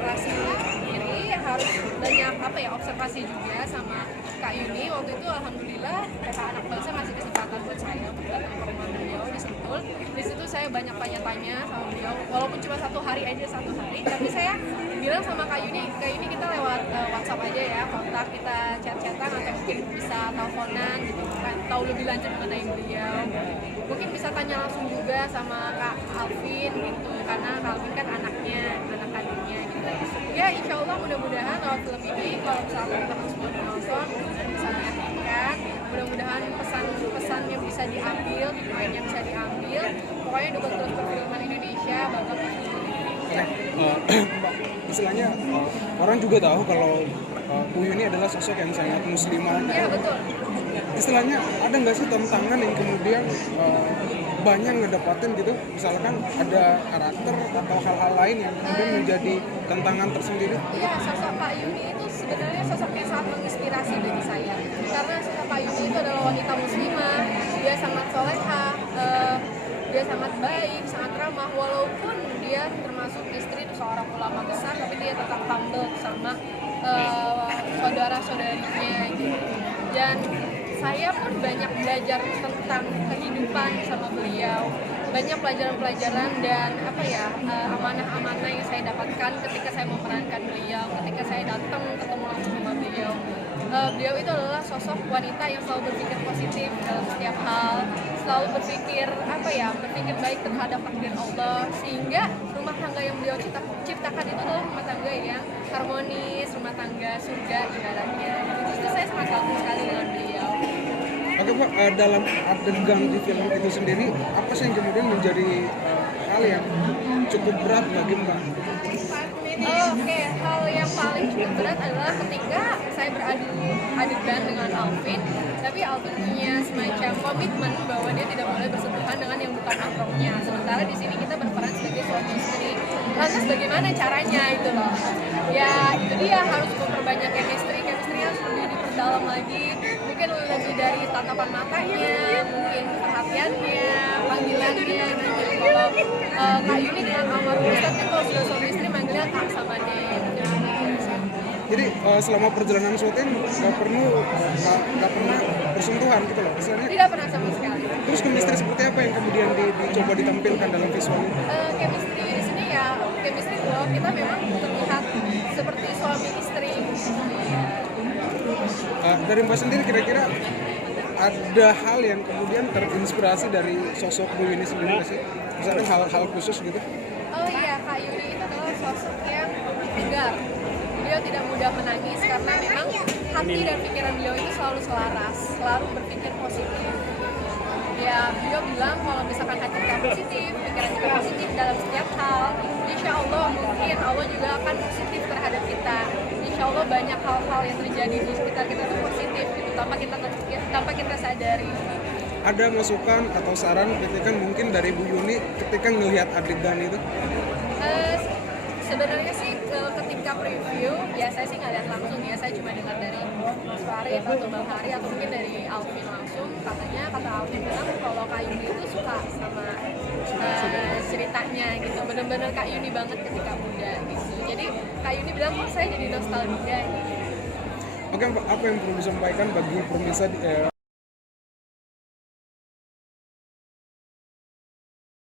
konsentrasi diri, harus banyak observasi juga sama Kak Yuni. Waktu itu alhamdulillah kakak anak bangsa ngasih kesempatan buat saya untuk datang ke rumah beliau di Sentul. Di situ saya banyak tanya-tanya sama beliau, walaupun cuma satu hari, tapi saya bilang sama Kak Yuni kita lewat WhatsApp aja ya, kontak, kita chat-chatan atau mungkin bisa teleponan gitu kan, tahu lebih lanjut mengenai beliau. Mungkin bisa tanya langsung juga sama Kak Alvin gitu, karena Kak Alvin kan anak kandungnya gitu. Ya insya Allah mudah-mudahan lewat film ini kalau misalnya teman-teman semua nonton bisa meyakinkan, mudah-mudahan pesan-pesan yang bisa diambil, hikmahnya bisa diambil. Pokoknya dukung terus perfilman Indonesia, bakal istilahnya orang juga tahu kalau Bu Yuni adalah sosok yang sangat muslimah. Iya betul. Istilahnya ada nggak sih tantangan yang kemudian banyak ngedapatin gitu, misalkan ada karakter atau hal-hal lain yang kemudian menjadi tantangan tersendiri? Iya, sosok Kak Yuni itu sebenarnya sosok yang sangat menginspirasi bagi saya, karena sosok Kak Yuni itu adalah wanita muslimah, dia sangat soleha, dia sangat baik, sangat ramah, walaupun dia termasuk istri seorang ulama besar, tapi dia tetap humble sama saudara-saudarinya gitu. Dan saya pun banyak belajar tentang kehidupan sama beliau, banyak pelajaran-pelajaran dan amanah-amanah yang saya dapatkan ketika saya memerankan beliau, ketika saya datang ketemu langsung sama beliau. Beliau itu adalah sosok wanita yang selalu berpikir positif dalam setiap hal, selalu berpikir baik terhadap takdir Allah, sehingga rumah tangga yang beliau ciptakan itu adalah rumah tangga yang harmonis, rumah tangga surga ibaratnya. Itu saya sangat kagum sekali dengan beliau. Oke Mbak, dalam adegan di film itu sendiri, apa sih yang kemudian menjadi hal yang cukup berat bagi Mbak? Oke, hal yang paling cukup berat adalah ketika saya beradu adegan dengan Alvin, tapi Alvin punya semacam komitmen bahwa dia tidak boleh bersentuhan dengan yang bukan mahramnya. Sementara di sini kita berperan sebagai suami istri. Lantas bagaimana caranya itu loh? Ya itu dia, harus memperbanyak chemistry harus lebih diperdalam lagi. Mungkin lebih dari tatapan matanya, mungkin perhatiannya, panggilannya. Kalau Kak Yuni dengan almarhum Ustadz kan kalau sudah suami istri manggilnya Kak sama Dek. Jadi selama perjalanan syuting nggak pernah bersentuhan gitu loh, misalnya? Tidak pernah sama sekali. Terus chemistry seperti apa yang kemudian dicoba ditampilkan dalam visual itu? Chemistry di sini ya, chemistry bahwa kita memang terlihat seperti suami istri. Dari Mbak sendiri kira-kira ada hal yang kemudian terinspirasi dari sosok Bu Yuni sendiri nggak sih? Misalkan hal-hal khusus gitu? Oh iya, Kak Yuni itu adalah sosok yang tegar. Beliau tidak mudah menangis karena memang hati dan pikiran beliau itu selalu selaras, selalu berpikir positif. Ya, beliau bilang kalau misalkan hati kita positif, pikiran kita positif dalam setiap hal, insya Allah mungkin Allah juga akan positif terhadap kita. Insya Allah banyak hal-hal yang terjadi di sekitar kita itu positif gitu, tanpa kita sadari. Ada masukan atau saran ketika mungkin dari Bu Yuni ketika ngelihat adegan itu? Sebenarnya sih ketika preview, ya saya sih nggak lihat langsung ya, saya cuma dengar dari Mas Farid atau Bang Hari atau mungkin dari Alvin langsung. Kata Alvin bilang kalau Kak Yuni itu suka sama ceritanya gitu, bener-bener Kak Yuni banget ketika muda gitu. Jadi Kak Yuni bilang kok saya jadi nostalgia gitu. Oke, apa yang perlu disampaikan bagi pemirsa